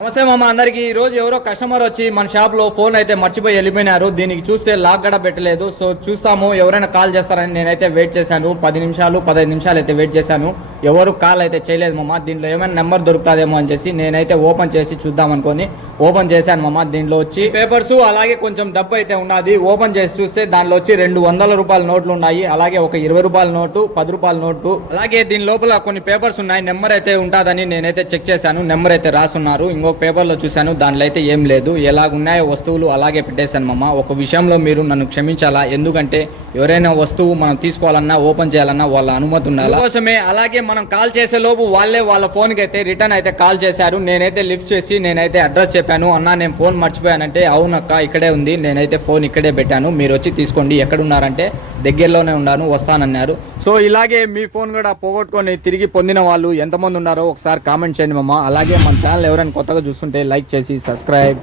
నమస్తే మామ అందరికి. ఈ రోజు ఎవరో కస్టమర్ వచ్చి మన షాప్లో ఫోన్ అయితే మర్చిపోయి వెళ్ళిపోయినారు. దీనికి చూస్తే లాక్ కూడా పెట్టలేదు. సో చూస్తాము ఎవరైనా కాల్ చేస్తారని నేనైతే వెయిట్ చేశాను. పది నిమిషాలు పదహైదు నిమిషాలు అయితే వెయిట్ చేశాను. ఎవరు కాల్ అయితే చేయలేదు మామ దీంట్లో ఏమైనా నెంబర్ దొరుకుతాదేమో అని చేసి నేనైతే ఓపెన్ చేసి చూద్దాం అనుకొని ఓపెన్ చేశాను మామ. దీంట్లో వచ్చి పేపర్స్ అలాగే కొంచెం డబ్బు అయితే ఉన్నది. ఓపెన్ చేసి చూస్తే దాంట్లో వచ్చి రెండు వందల రూపాయల నోట్లు ఉన్నాయి. అలాగే ఒక ఇరవై రూపాయల నోటు పది రూపాయల నోటు. అలాగే దీని లోపల కొన్ని పేపర్స్ ఉన్నాయి. నెంబర్ అయితే ఉంటుందని నేనైతే చెక్ చేశాను. నెంబర్ అయితే రాసున్నారు. ఇంకొక పేపర్లో చూశాను. దాంట్లో అయితే ఏం లేదు. ఎలాగున్నాయో వస్తువులు అలాగే పెట్టేశాను మామ. ఒక విషయంలో మీరు నన్ను క్షమించాలా? ఎందుకంటే ఎవరైనా వస్తువు మనం తీసుకోవాలన్నా ఓపెన్ చేయాలన్నా వాళ్ళ అనుమతి ఉండాలి? కోసమే అలాగే మనం కాల్ చేసే లోపు వాళ్ళే వాళ్ళ ఫోన్కి అయితే రిటర్న్ అయితే కాల్ చేశారు. నేనైతే లిఫ్ట్ చేసి నేనైతే అడ్రస్ చెప్పాను. అన్నా నేను ఫోన్ మర్చిపోయానంటే అవునక్క ఇక్కడే ఉంది. నేనైతే ఫోన్ ఇక్కడే పెట్టాను. మీరు వచ్చి తీసుకోండి. ఎక్కడ ఉన్నారంటే దగ్గరలోనే ఉన్నాను. వస్తానన్నారు. సో ఇలాగే మీ ఫోన్ కూడా పోగొట్టుకొని తిరిగి పొందిన వాళ్ళు ఎంతమంది ఉన్నారో ఒకసారి కామెంట్ చేయండి మమ్మ అలాగే మన ఛానల్ ఎవరైనా కొత్తగా చూస్తుంటే లైక్ చేసి సబ్స్క్రైబ్.